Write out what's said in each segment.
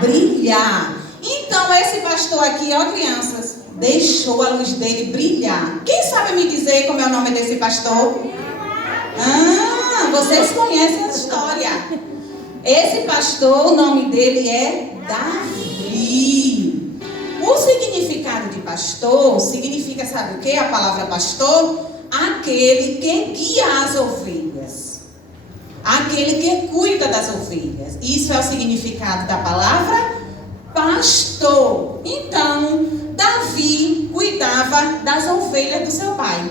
brilhar. Então esse pastor aqui, ó crianças, deixou a luz dele brilhar. Quem sabe me dizer como é o nome desse pastor? Vocês conhecem a história. Esse pastor, o nome dele é Davi. O significado de pastor significa, sabe o que? A palavra pastor, aquele que guia as ovelhas, aquele que cuida das ovelhas. Isso é o significado da palavra pastor. Então, Davi cuidava das ovelhas do seu pai.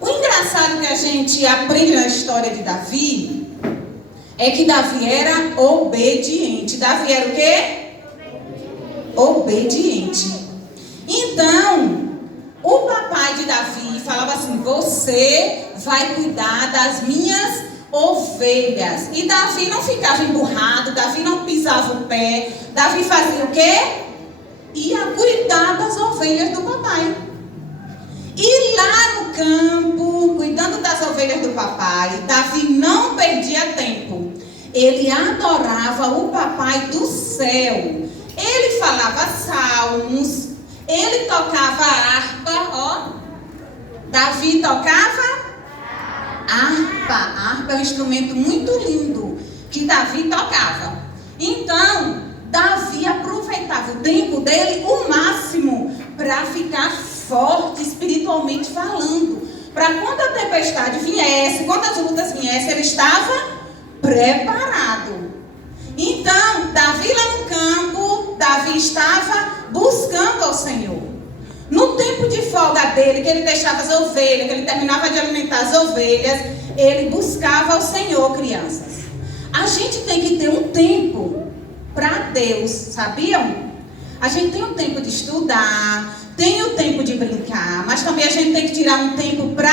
O engraçado que a gente aprende na história de Davi é que Davi era obediente. Davi era o quê? Obediente. Então, o papai de Davi falava assim: você vai cuidar das minhas ovelhas. E Davi não ficava emburrado, Davi não pisava o pé. Davi fazia o quê? Ia cuidar das ovelhas do papai. E lá no campo, cuidando das ovelhas do papai, Davi não perdia tempo. Ele adorava o papai do céu. Ele falava salmos, ele tocava harpa, ó. Davi tocava harpa. A harpa é um instrumento muito lindo que Davi tocava. Então, Davi aproveitava o tempo dele o máximo para ficar forte espiritualmente falando. Para quando a tempestade viesse, quando as lutas viessem, ele estava preparado. Então, Davi lá no campo, Davi estava buscando ao Senhor. No tempo de folga dele, que ele deixava as ovelhas, que ele terminava de alimentar as ovelhas, ele buscava ao Senhor, crianças. A gente tem que ter um tempo para Deus, sabiam? A gente tem um tempo de estudar, tem o tempo de brincar, mas também a gente tem que tirar um tempo para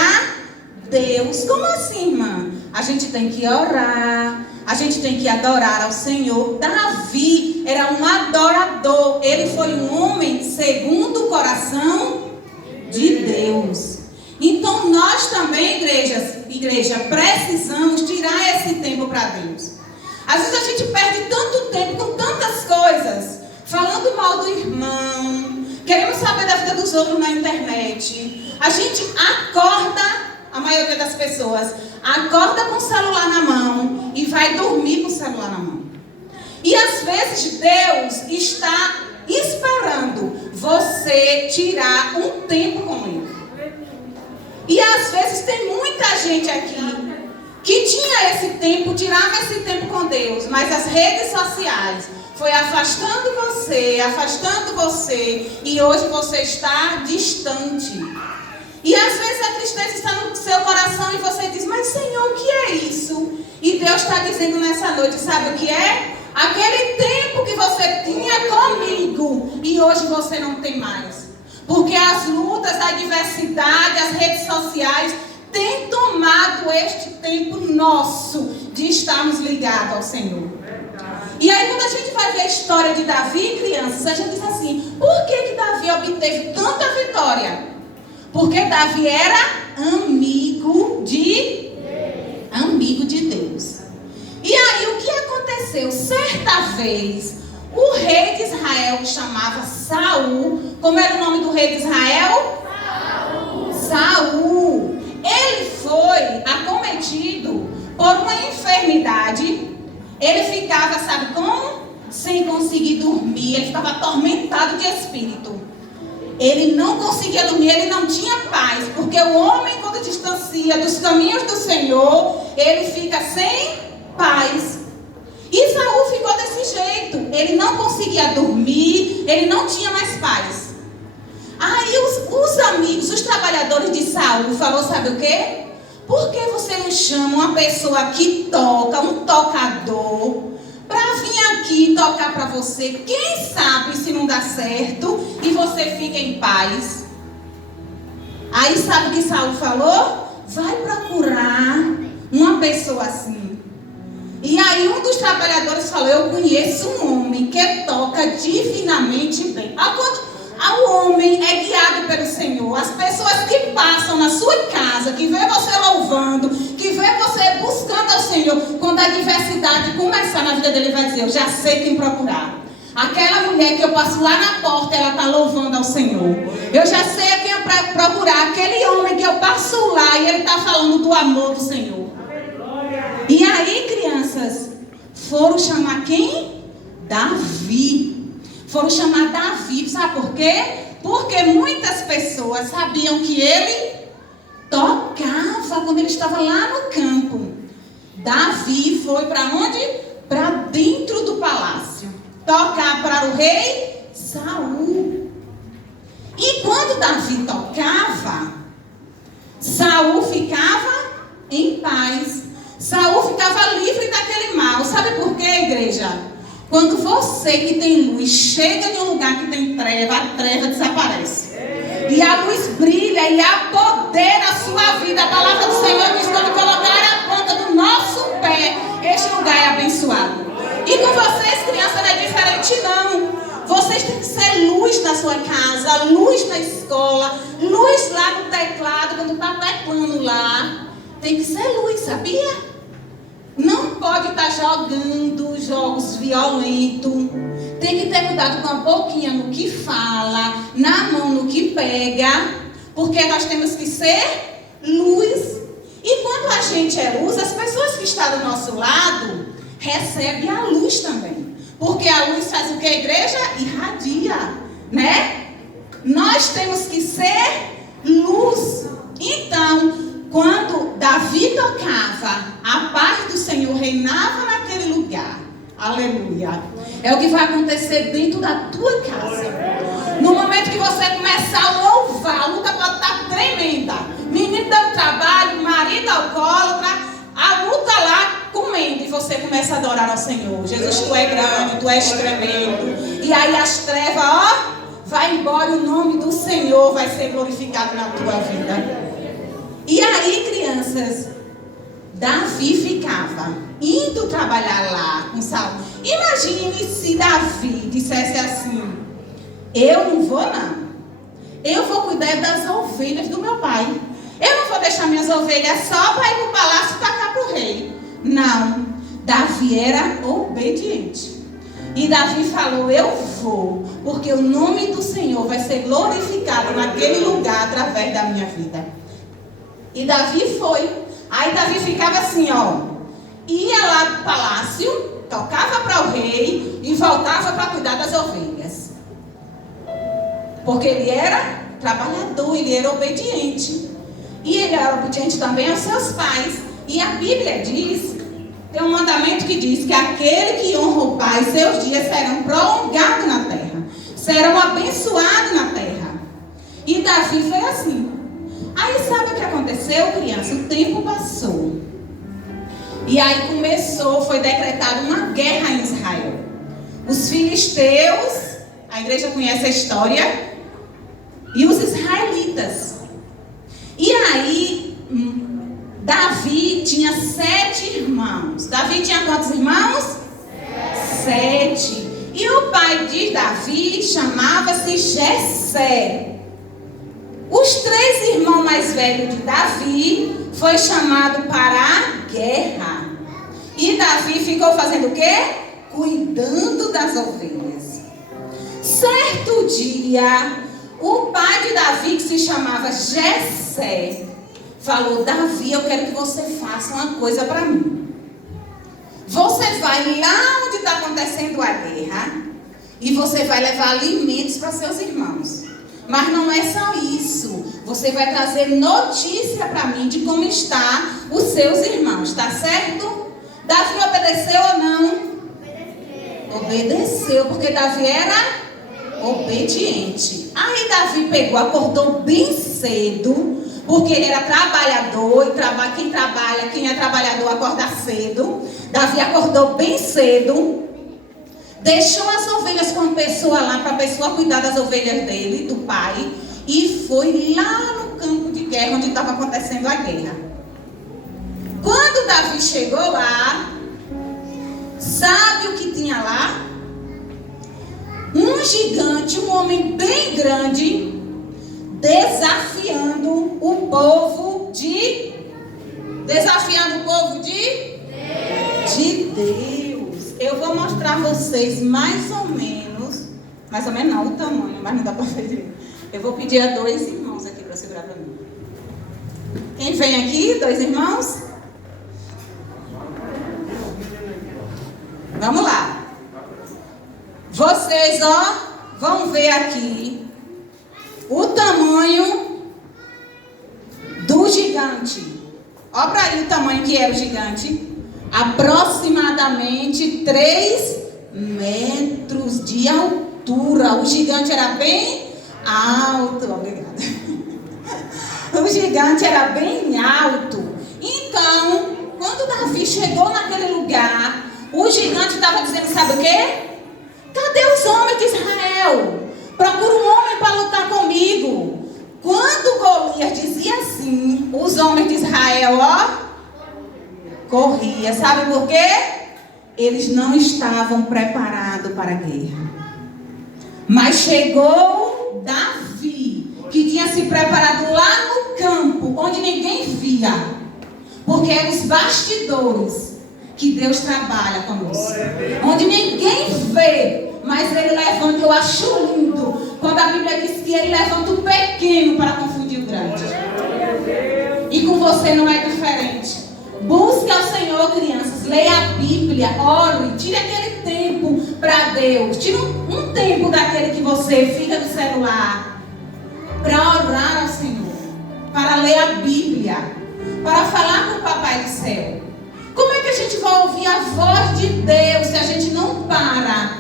Deus. Como assim, irmã? A gente tem que orar, a gente tem que adorar ao Senhor. Davi era um adorador. Ele foi um homem segundo o coração de Deus. Então nós também, igreja, precisamos tirar esse tempo para Deus. Às vezes a gente perde tanto tempo com tantas coisas, falando mal do irmão, queremos saber da vida dos outros na internet. A gente acorda, a maioria das pessoas, acorda com o celular na mão e vai dormir com o celular na mão. E às vezes Deus está esperando você tirar um tempo com Ele. E às vezes tem muita gente aqui que tinha esse tempo, tirava esse tempo com Deus, mas as redes sociais foi afastando você, e hoje você está distante. E às vezes a tristeza está no seu coração e você diz: mas Senhor, o que é isso? E Deus está dizendo nessa noite, sabe o que é? Aquele tempo que você tinha comigo e hoje você não tem mais. Porque as lutas, a adversidade, as redes sociais têm tomado este tempo nosso de estarmos ligados ao Senhor. E aí quando a gente vai ver a história de Davi, crianças, a gente diz assim: por que Davi obteve tanta vitória? Porque Davi era amigo de Deus. E aí o que aconteceu? Certa vez, o rei de Israel, que chamava Saul, como era o nome do rei de Israel? Saul. Ele foi acometido por uma enfermidade. Ele ficava, sabe como? Sem conseguir dormir. Ele ficava atormentado de espírito. Ele não conseguia dormir, ele não tinha paz. Porque o homem, quando distancia dos caminhos do Senhor, ele fica sem paz. E Saul ficou desse jeito. Ele não conseguia dormir, ele não tinha mais paz. Aí os amigos, os trabalhadores de Saul falou: sabe o quê? Por que você não chama uma pessoa que toca, um tocador, para vir aqui tocar para você? Quem sabe se não dá certo e você fica em paz. Aí sabe o que Saul falou? Vai procurar uma pessoa assim. E aí um dos trabalhadores falou: eu conheço um homem que toca divinamente bem. O homem é guiado pelo Senhor. As pessoas que passam na sua casa, que vê você louvando, que vê você buscando ao Senhor, quando a adversidade começar na vida dele, vai dizer: eu já sei quem procurar. Aquela mulher que eu passo lá na porta, ela está louvando ao Senhor. Eu já sei a quem eu procurar. Aquele homem que eu passo lá e ele está falando do amor do Senhor. E aí, crianças, foram chamar quem? Davi. Foram chamar Davi. Sabe por quê? Porque muitas pessoas sabiam que ele tocava quando ele estava lá no campo. Davi foi para onde? Para dentro do palácio. Tocar para o rei Saul. E quando Davi tocava, Saul ficava em paz. Saul ficava livre daquele mal. Sabe por quê, igreja? Quando você que tem luz chega em um lugar que tem treva, a treva desaparece. E a luz brilha e há poder na sua vida. A palavra do Senhor diz: quando colocar a ponta do nosso pé, este lugar é abençoado. E com vocês, crianças, não é diferente não. Vocês têm que ser luz na sua casa, luz na escola, luz lá no teclado, quando está teclando lá. Tem que ser luz, sabia? Não pode estar jogando jogos violentos. Tem que ter cuidado com a boquinha no que fala, na mão no que pega, porque nós temos que ser luz. E quando a gente é luz, as pessoas que estão do nosso lado recebem a luz também. Porque a luz faz o que, a igreja? Irradia, né? Nós temos que ser luz. Então, quando Davi tocava, a paz do Senhor reinava naquele lugar. Aleluia. É o que vai acontecer dentro da tua casa. No momento que você começar a louvar, a luta pode estar tremenda. Menino dando trabalho, marido alcoólatra, a luta lá comendo. E você começa a adorar ao Senhor. Jesus, tu é grande, tu és tremendo. E aí as trevas, ó, vai embora, o nome do Senhor vai ser glorificado na tua vida. E aí, crianças, Davi ficava indo trabalhar lá com Saul. Imagine se Davi dissesse assim: eu não vou não. Eu vou cuidar das ovelhas do meu pai. Eu não vou deixar minhas ovelhas só para ir para o palácio e tacar para o rei. Não. Davi era obediente. E Davi falou: eu vou, porque o nome do Senhor vai ser glorificado naquele lugar através da minha vida. E Davi foi. Aí Davi ficava assim, ó. Ia lá do palácio, tocava para o rei e voltava para cuidar das ovelhas. Porque ele era trabalhador, ele era obediente. E ele era obediente também aos seus pais. E a Bíblia diz, tem um mandamento que diz que aquele que honra o pai, seus dias serão prolongados na terra. Serão abençoados na terra. E Davi foi assim. Aí sabe o que aconteceu, criança? O tempo passou. E aí foi decretada uma guerra em Israel. Os filisteus, a igreja conhece a história, e os israelitas. E aí, Davi tinha 7 irmãos. Davi tinha quantos irmãos? 7. E o pai de Davi chamava-se Jessé. Os 3 irmãos mais velhos de Davi foi chamado para a guerra. E Davi ficou fazendo o quê? Cuidando das ovelhas. Certo dia, o pai de Davi, que se chamava Jessé, falou: Davi, eu quero que você faça uma coisa para mim. Você vai lá onde está acontecendo a guerra e você vai levar alimentos para seus irmãos. Mas não é só isso. Você vai trazer notícia para mim de como está os seus irmãos, tá certo? Davi obedeceu ou não? Obedeceu, porque Davi era obediente. Aí Davi acordou bem cedo, porque ele era trabalhador, e quem é trabalhador acorda cedo. Davi acordou bem cedo. Deixou as ovelhas com a pessoa lá, para a pessoa cuidar das ovelhas dele, do pai. E foi lá no campo de guerra, onde estava acontecendo a guerra. Quando Davi chegou lá, sabe o que tinha lá? Um gigante, um homem bem grande, desafiando o povo de Deus. eu vou mostrar a vocês mais ou menos não, o tamanho, mas não dá para ver direito. Eu vou pedir a 2 irmãos aqui para segurar para mim. Quem vem aqui? 2 irmãos? Vamos lá. Vocês, vão ver aqui o tamanho do gigante. Olha para aí o tamanho que era o gigante. Aproximadamente 3 metros de altura. O gigante era bem alto. Obrigada. O gigante era bem alto. Então, quando Davi chegou naquele lugar, o gigante estava dizendo, sabe o quê? Cadê os homens de Israel? Procura um homem para lutar comigo. Quando Golias dizia assim, os homens de Israel, corria. Sabe por quê? Eles não estavam preparados para a guerra. Mas chegou Davi, que tinha se preparado lá no campo, onde ninguém via. Porque é os bastidores que Deus trabalha conosco. Onde ninguém vê, mas Ele levanta. Eu acho lindo quando a Bíblia diz que Ele levanta o pequeno para confundir o grande. E com você não é diferente. Busque ao Senhor, crianças. Leia a Bíblia, ore, tire aquele tempo para Deus. Tire um tempo daquele que você fica no celular para orar ao Senhor, para ler a Bíblia, para falar com o Papai do Céu. Como é que a gente vai ouvir a voz de Deus se a gente não para?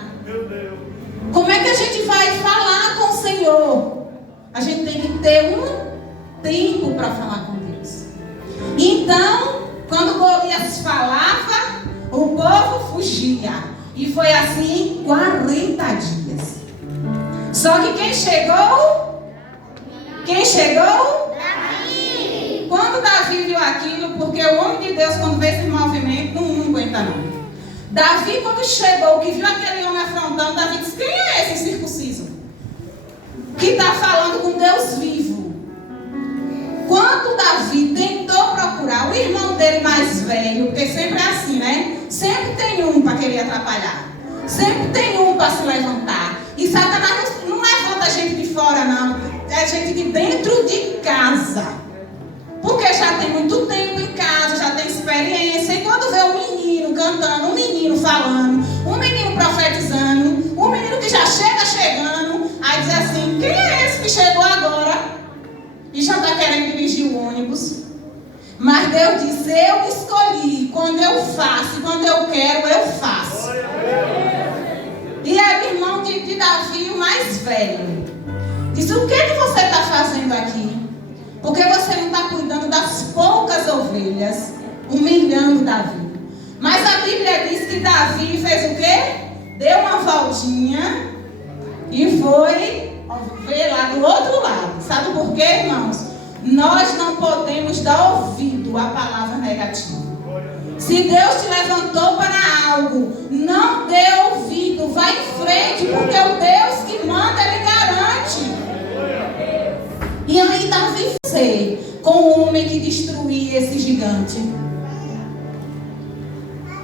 Como é que a gente vai falar com o Senhor? A gente tem que ter um tempo para falar com Deus. Então, quando Golias falava, o povo fugia. E foi assim 40 dias. Só que quem chegou? Quem chegou? Davi. Quando Davi viu aquilo, porque o homem de Deus, quando vê esse movimento, não aguenta não. Davi, quando chegou, que viu aquele homem afrontando, Davi disse, quem é esse circunciso? Que está falando com Deus vivo. Quando Davi tentou procurar o irmão dele mais velho, porque sempre é assim, né? Sempre tem um para querer atrapalhar. Sempre tem um para se levantar. E Satanás não levanta a gente de fora, não. É a gente de dentro de casa. Porque já tem muito tempo em casa, já tem experiência. E quando vê um menino cantando, um menino falando, um menino profetizando, um menino que já chega chegando, aí diz assim, quem é esse que chegou agora? E já está querendo dirigir o ônibus. Mas Deus diz, eu escolhi. Quando eu faço, quando eu quero, eu faço. E é o irmão de Davi, o mais velho. Diz, o que você está fazendo aqui? Porque você não está cuidando das poucas ovelhas, humilhando Davi. Mas a Bíblia diz que Davi fez o quê? Deu uma voltinha e foi ver lá do outro lado. Sabe por quê, irmãos? Nós não podemos dar ouvido à palavra negativa. Se Deus te levantou para algo, não dê ouvido, vai em frente, porque o Deus que manda, Ele garante. E aí Davi foi com o homem que destruía esse gigante.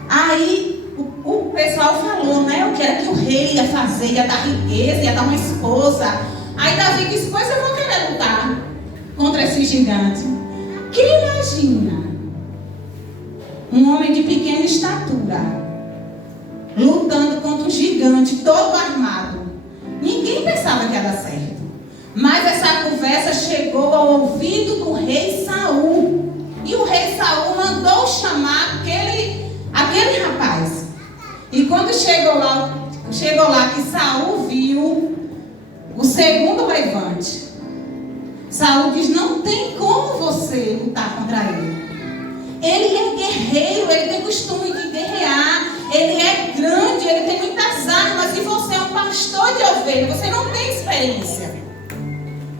Aí o pessoal falou, né? O que era que o rei ia fazer, ia dar riqueza, ia dar uma esposa. Aí Davi disse, pois eu vou querer lutar contra esse gigante. Quem imagina um homem de pequena estatura lutando contra um gigante todo armado? Ninguém pensava que ia dar certo. Mas essa conversa chegou ao ouvido do rei Saul. E o rei Saul mandou chamar aquele rapaz. E quando chegou lá que Saul viu o segundo levante, Saul diz, não tem como você lutar contra ele. Ele é guerreiro, ele tem costume de guerrear, ele é grande, ele tem muitas armas, e você é um pastor de ovelha, você não tem experiência.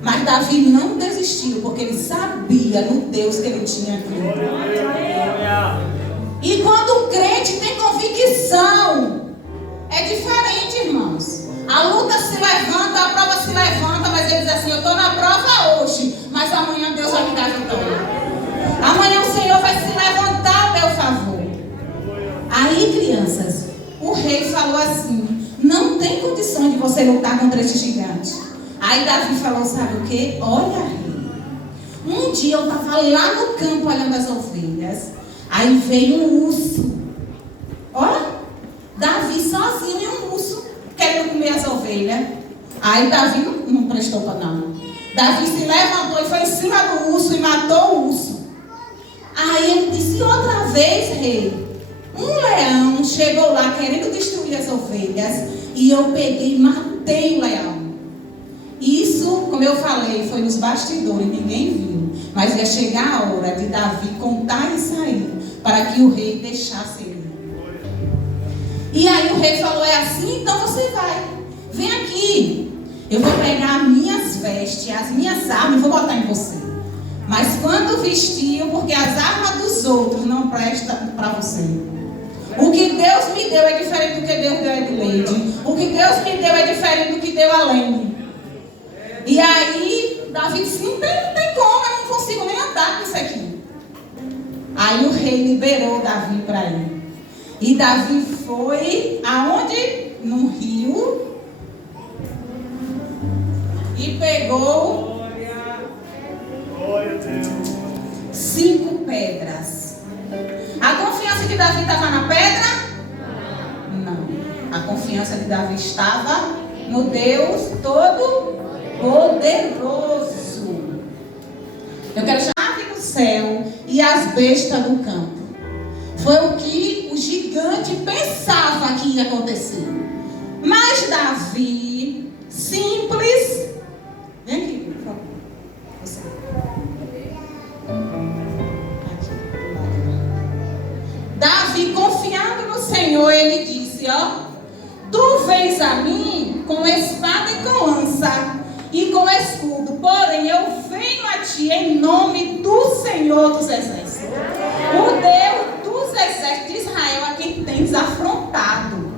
Mas Davi não desistiu, porque ele sabia no Deus que ele tinha crido. E quando o crente tem convicção, é diferente, irmãos. A luta se levanta, a prova se levanta, mas ele diz assim, eu estou na prova hoje, mas amanhã Deus vai me dar vitória. Amanhã o Senhor vai se levantar a meu favor. Aí, crianças, o condições de você lutar contra esse gigante. Aí Davi falou, sabe o quê? Olha, rei, um dia eu estava lá no campo olhando as ovelhas. Aí veio um urso. Olha, Davi sozinho e um urso querendo comer as ovelhas. Aí Davi não prestou para não. Davi se levantou e foi em cima do urso e matou o urso. Aí ele disse, outra vez, rei, um leão chegou lá querendo destruir as ovelhas e eu peguei e matei o leão. Isso, como eu falei, foi nos bastidores, ninguém viu. Mas ia chegar a hora de Davi contar isso aí, para que o rei deixasse ele. E aí o rei falou, é assim? Então você vai. Vem aqui. Eu vou pegar as minhas vestes, as minhas armas e vou botar em você. Mas quando vestiu, porque as armas dos outros não prestam para você. O que Deus me deu é diferente do que Deus deu a Edileide. O que Deus me deu é diferente do que deu a Lene. E aí, Davi disse, não tem como, eu não consigo nem andar com isso aqui. Aí o rei liberou Davi para ir. E Davi foi aonde? No rio. E pegou 5 pedras. A confiança de Davi estava na pedra? Não. A confiança de Davi estava no Deus Todo-Poderoso. Eu quero chamar a ave do céu e as bestas do campo. Foi o que o gigante pensava que ia acontecer. Mas Davi, simples. Vem aqui, por favor. Você. Davi, confiando no Senhor, ele disse, ó, tu vens a mim com espada e com lança e com escudo, porém eu venho a ti em nome do Senhor dos Exércitos, o Deus dos Exércitos de Israel, a quem tens afrontado.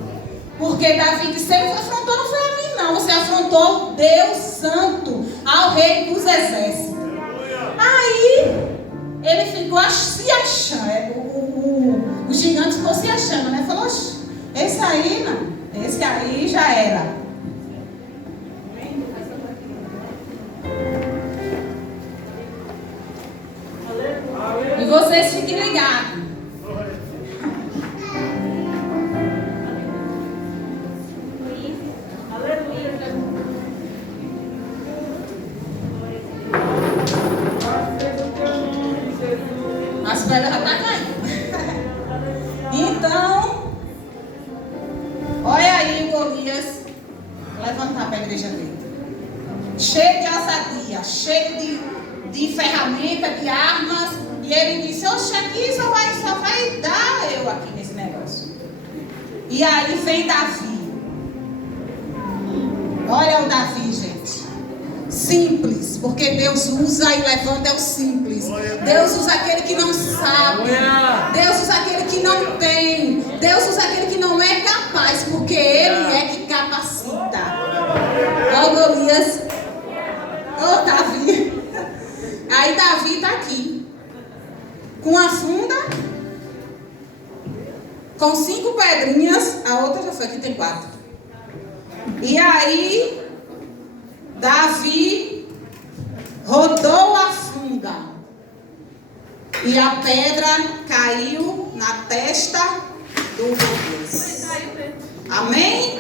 Porque Davi disse, você afrontou, não foi a mim não, você afrontou o Deus Santo, ao Rei dos Exércitos. Aí ele ficou se achando, o gigante ficou se achando, né? Falou, esse aí não, esse aí já era. E vocês fiquem ligados. As pedras já estão caindo. Então, olha aí Golias levantar para a igreja dele. Cheio de ousadia, cheio de ferramenta, de armas. E ele disse, oxe, aqui só vai dar eu aqui nesse negócio. E aí vem Davi. Olha o Davi, gente. Simples, porque Deus usa e levanta é o simples. Deus usa aquele que não sabe. Deus usa aquele que não tem. Deus usa aquele que não é capaz, porque Ele é que capacita. Ó Golias. Ó Davi. Aí Davi está aqui. Com a funda. Com 5 pedrinhas. A outra já foi, aqui tem 4. E aí Davi rodou a funda e a pedra caiu na testa do Golias. Amém?